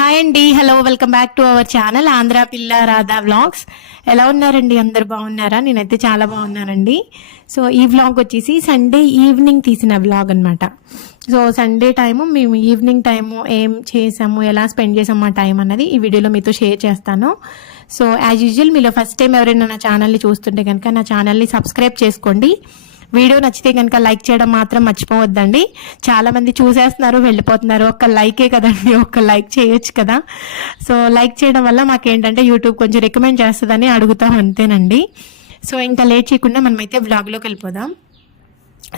Hi అండి hello welcome back to our channel Andhra పిల్ల Radha vlogs ఎలా ఉన్నారండి? అందరు బాగున్నారా? నేనైతే చాలా బాగున్నానండి. సో ఈ వ్లాగ్ వచ్చేసి సండే ఈవినింగ్ తీసిన వ్లాగ్ అన్నమాట. సో సండే టైము మేము ఈవినింగ్ టైము ఏం చేసాము ఎలా స్పెండ్ చేసాము ఆ టైం అన్నది ఈ వీడియోలో మీతో షేర్ చేస్తాను. సో యాజ్ యూజువల్ మీలో ఫస్ట్ టైం ఎవరైనా నా ఛానల్ని చూస్తుంటే కనుక నా ఛానల్ని సబ్స్క్రైబ్ చేసుకోండి. వీడియో నచ్చితే కనుక లైక్ చేయడం మాత్రం మర్చిపోవద్దండి. చాలా మంది చూసేస్తున్నారు వెళ్ళిపోతున్నారు. ఒక్క లైకే కదండి ఒక్క లైక్ చేయొచ్చు కదా. సో లైక్ చేయడం వల్ల మాకేంటంటే యూట్యూబ్ కొంచెం రికమెండ్ చేస్తుందని అడుగుతాం అంతేనండి. సో ఇంకా లేట్ చేయకుండా మనమైతే వ్లాగ్లోకి వెళ్ళిపోదాం.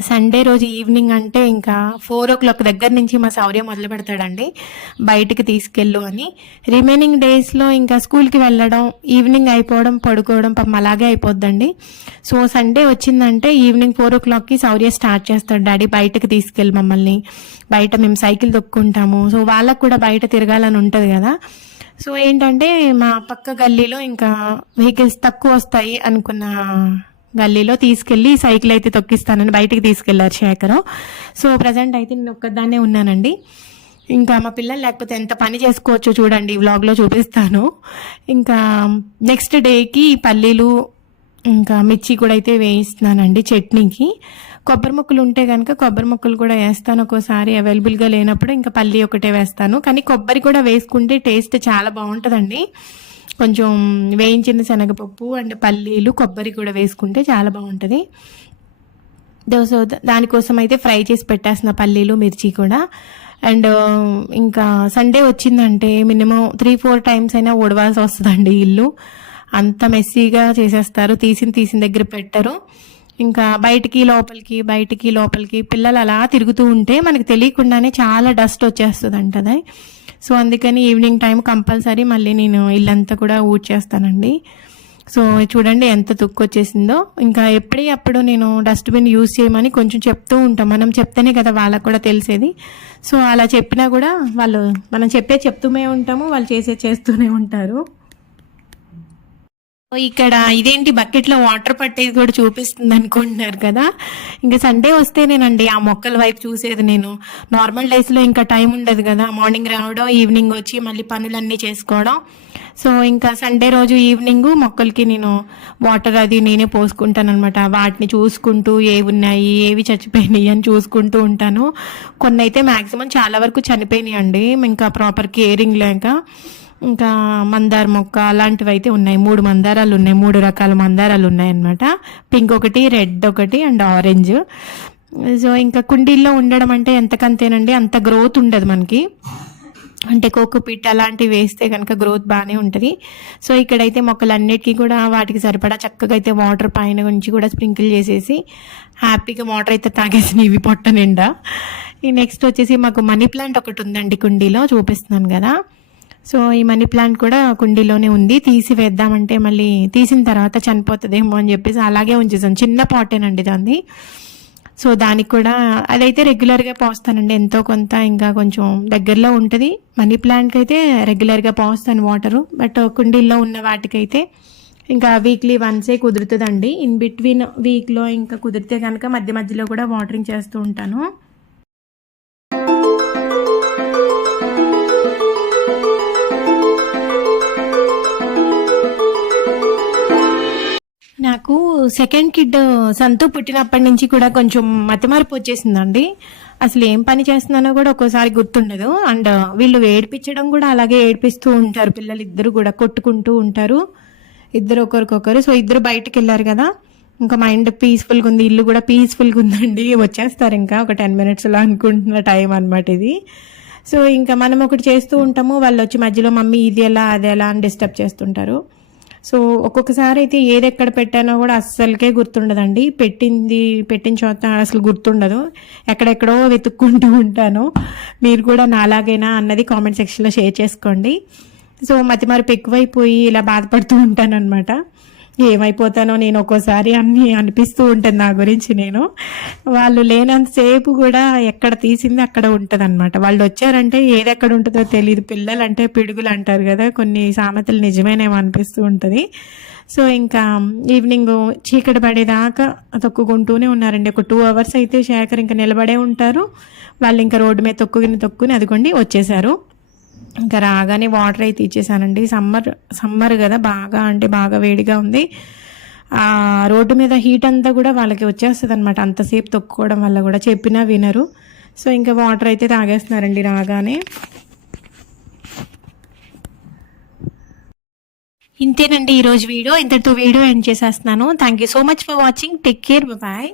సండే రోజు ఈవినింగ్ అంటే ఇంకా ఫోర్ ఓ క్లాక్ దగ్గర నుంచి మా శౌర్య మొదలు పెడతాడండి బయటికి తీసుకెళ్ళు అని. రిమైనింగ్ డేస్లో ఇంకా స్కూల్కి వెళ్ళడం ఈవినింగ్ అయిపోవడం పడుకోవడం పాపం అలాగే అయిపోద్దండి. సో సండే వచ్చిందంటే ఈవినింగ్ ఫోర్ ఓ క్లాక్కి శౌర్య స్టార్ట్ చేస్తాడు. డాడీ బయటకు తీసుకెళ్ళి మమ్మల్ని. బయట మేము సైకిల్ తొక్కుంటాము. సో వాళ్ళకు కూడా బయట తిరగాలని ఉంటుంది కదా. సో ఏంటంటే మా పక్క గల్లీలో ఇంకా వెహికల్స్ తక్కువ వస్తాయి అనుకున్న గల్లీలో తీసుకెళ్ళి సైకిల్ అయితే తొక్కిస్తానని బయటికి తీసుకెళ్ళారు శేఖరం. సో ప్రజెంట్ అయితే నేను ఒక్కదాన్నే ఉన్నానండి. ఇంకా మా పిల్లలు లేకపోతే ఎంత పని చేసుకోవచ్చో చూడండి వ్లాగ్లో చూపిస్తాను. ఇంకా నెక్స్ట్ డేకి పల్లీలు ఇంకా మిర్చి కూడా అయితే వేయిస్తున్నానండి చట్నీకి. కొబ్బరి ముక్కలు ఉంటే కనుక కొబ్బరి ముక్కలు కూడా వేస్తాను ఒక్కోసారి అవైలబుల్గా లేనప్పుడు ఇంకా పల్లి ఒకటే వేస్తాను. కానీ కొబ్బరి కూడా వేసుకుంటే టేస్ట్ చాలా బాగుంటుందండి. కొంచెం వేయించిన శనగపప్పు అండ్ పల్లీలు కొబ్బరి కూడా వేసుకుంటే చాలా బాగుంటుంది. సో దానికోసం అయితే ఫ్రై చేసి పెట్టేసిన పల్లీలు మిర్చి కూడా. అండ్ ఇంకా సండే వచ్చిందంటే మినిమం త్రీ ఫోర్ టైమ్స్ అయినా ఓడవాల్సి వస్తుందండి ఇల్లు. అంత మెస్సీగా చేసేస్తారు. తీసిన తీసిన దగ్గర పెట్టరు. ఇంకా బయటికి లోపలికి బయటికి లోపలికి పిల్లలు అలా తిరుగుతూ ఉంటే మనకు తెలియకుండానే చాలా డస్ట్ వచ్చేస్తుంది అంటది సో అందుకని ఈవినింగ్ టైం కంపల్సరీ మళ్ళీ నేను ఇల్లంతా కూడా ఊడ్చేస్తానండి. సో చూడండి ఎంత తుక్కు వచ్చేసిందో ఇంకా ఎప్పుడే అప్పుడు నేను డస్ట్బిన్ యూజ్ చేయమని కొంచెం చెప్తూ ఉంటాం. మనం చెప్తేనే కదా వాళ్ళకు కూడా తెలిసేది. సో అలా చెప్పినా కూడా వాళ్ళు మనం చెప్పే చెప్తూనే ఉంటాము వాళ్ళు చేసే చేస్తూనే ఉంటారు. ఇక్కడ ఇదేంటి బకెట్లో వాటర్ పట్టేది కూడా చూపిస్తుంది అనుకుంటున్నారు కదా. ఇంకా సండే వస్తేనేనండి ఆ మొక్కల వైపు చూసేది నేను. నార్మల్ డేస్లో ఇంకా టైం ఉండదు కదా. మార్నింగ్ రావడం ఈవినింగ్ వచ్చి మళ్ళీ పనులన్నీ చేసుకోవడం. సో ఇంకా సండే రోజు ఈవినింగ్ మొక్కలకి నేను వాటర్ అది నేనే పోసుకుంటాను అనమాట వాటిని చూసుకుంటూ ఏవి ఉన్నాయి ఏవి చచ్చిపోయినాయి అని చూసుకుంటూ ఉంటాను. కొన్ని అయితే మ్యాక్సిమం చాలా వరకు చనిపోయినాయి అండి ఇంకా ప్రాపర్ కేరింగ్ లేక. ఇంకా మందార మొక్క అలాంటివి అయితే ఉన్నాయి. మూడు మందారాలు ఉన్నాయి. మూడు రకాల మందారాలు ఉన్నాయి అన్నమాట పింక్ ఒకటి రెడ్ ఒకటి అండ్ ఆరెంజ్. సో ఇంకా కుండీల్లో ఉండడం అంటే ఎంతకంతేనండి? అంత గ్రోత్ ఉండదు మనకి. అంటే కోకోపిట్ అలాంటివి వేస్తే కనుక గ్రోత్ బాగానే ఉంటుంది. సో ఇక్కడైతే మొక్కలన్నిటికీ కూడా వాటికి సరిపడా చక్కగా అయితే వాటర్ పైన నుంచి కూడా స్ప్రింకిల్ చేసేసి హ్యాపీగా వాటర్ అయితే తాగేసి ఇవి పొట్ట నిండా. ఈ నెక్స్ట్ వచ్చేసి మాకు మనీ ప్లాంట్ ఒకటి ఉందండి కుండీలో. చూపిస్తున్నాను కదా. సో ఈ మనీ ప్లాంట్ కూడా కుండీలోనే ఉంది. తీసి వేద్దామంటే మళ్ళీ తీసిన తర్వాత చనిపోతుందేమో అని చెప్పేసి అలాగే ఉంచేసాను చిన్న పాటేనండి దాన్ని. సో దానికి కూడా అదైతే రెగ్యులర్గా పోస్తానండి. ఎంతో కొంత ఇంకా కొంచెం దగ్గరలో ఉంటుంది. మనీ ప్లాంట్కి అయితే రెగ్యులర్గా పోస్తాను వాటరు. బట్ కుండీల్లో ఉన్న వాటికైతే ఇంకా వీక్లీ వన్సే కుదురుతుందండి. ఇన్ బిట్వీన్ వీక్లో ఇంకా కుదిరితే కనుక మధ్య మధ్యలో కూడా వాటరింగ్ చేస్తూ ఉంటాను. సెకండ్ కిడ్ uh, సంతు పుట్టినప్పటి నుంచి కూడా కొంచెం మతమార్పు వచ్చేసిందండి. అసలు ఏం పని చేస్తున్నానో కూడా ఒక్కోసారి గుర్తుండదు. అండ్ uh, వీళ్ళు ఏడిపించడం కూడా అలాగే ఏడిపిస్తూ ఉంటారు. పిల్లలు ఇద్దరు కూడా కొట్టుకుంటూ ఉంటారు. ఇద్దరు ఒకరికొకరు. సో ఇద్దరు బయటకు వెళ్ళారు కదా. ఇంకా మైండ్ పీస్ఫుల్గా ఉంది. ఇల్లు కూడా పీస్ఫుల్గా ఉందండి. వచ్చేస్తారు ఇంకా ఒక టెన్ మినిట్స్లో అనుకుంటున్న టైం అనమాట ఇది. సో ఇంకా మనం ఒకటి చేస్తూ ఉంటాము. వాళ్ళు వచ్చి మధ్యలో మమ్మీ ఇది ఎలా అది ఎలా అని డిస్టర్బ్ చేస్తుంటారు. సో ఒక్కొక్కసారి అయితే ఏది ఎక్కడ పెట్టానో కూడా అస్సలకే గుర్తుండదండి. పెట్టింది పెట్టిన చోట అసలు గుర్తుండదు. ఎక్కడెక్కడో వెతుక్కుంటూ ఉంటాను. మీరు కూడా నాలాగైనా అన్నది కామెంట్ సెక్షన్లో షేర్ చేసుకోండి. సో మతి మరపు ఎక్కువైపోయి ఇలా బాధపడుతూ ఉంటాను అనమాట ఏమైపోతానో నేను ఒక్కోసారి అన్ని అనిపిస్తూ ఉంటుంది నా గురించి నేను. వాళ్ళు లేనంతసేపు కూడా ఎక్కడ తీసింది అక్కడ ఉంటుంది అనమాట వాళ్ళు వచ్చారంటే ఏది ఎక్కడ ఉంటుందో తెలియదు పిల్లలు అంటే పిడుగులు అంటారు కదా కొన్ని సామెతలు నిజమేనేమో అనిపిస్తూ ఉంటుంది. సో ఇంకా ఈవినింగ్ చీకటి పడేదాకా తొక్కుకుంటూనే ఉన్నారండి. ఒక టూ అవర్స్ అయితే శేఖర్ ఇంకా నిలబడే ఉంటారు. వాళ్ళు ఇంకా రోడ్డు మీద తొక్కుని తొక్కుని అదిగోండి వచ్చేసారు. ఇంకా రాగానే వాటర్ అయితే ఇచ్చేసానండి. సమ్మర్ సమ్మర్ కదా బాగా అంటే బాగా వేడిగా ఉంది. ఆ రోడ్డు మీద హీట్ అంతా కూడా వాళ్ళకి వచ్చేస్తుంది అనమాట అంతసేపు తొక్కుకోవడం వల్ల కూడా చెప్పినా వినరు. సో ఇంకా వాటర్ అయితే తాగేస్తున్నారండి రాగానే. ఇంతేనండి ఈరోజు వీడియో. ఇంతటితో వీడియో ఎండ్ చేసేస్తున్నాను. Thank you so much for watching take care bye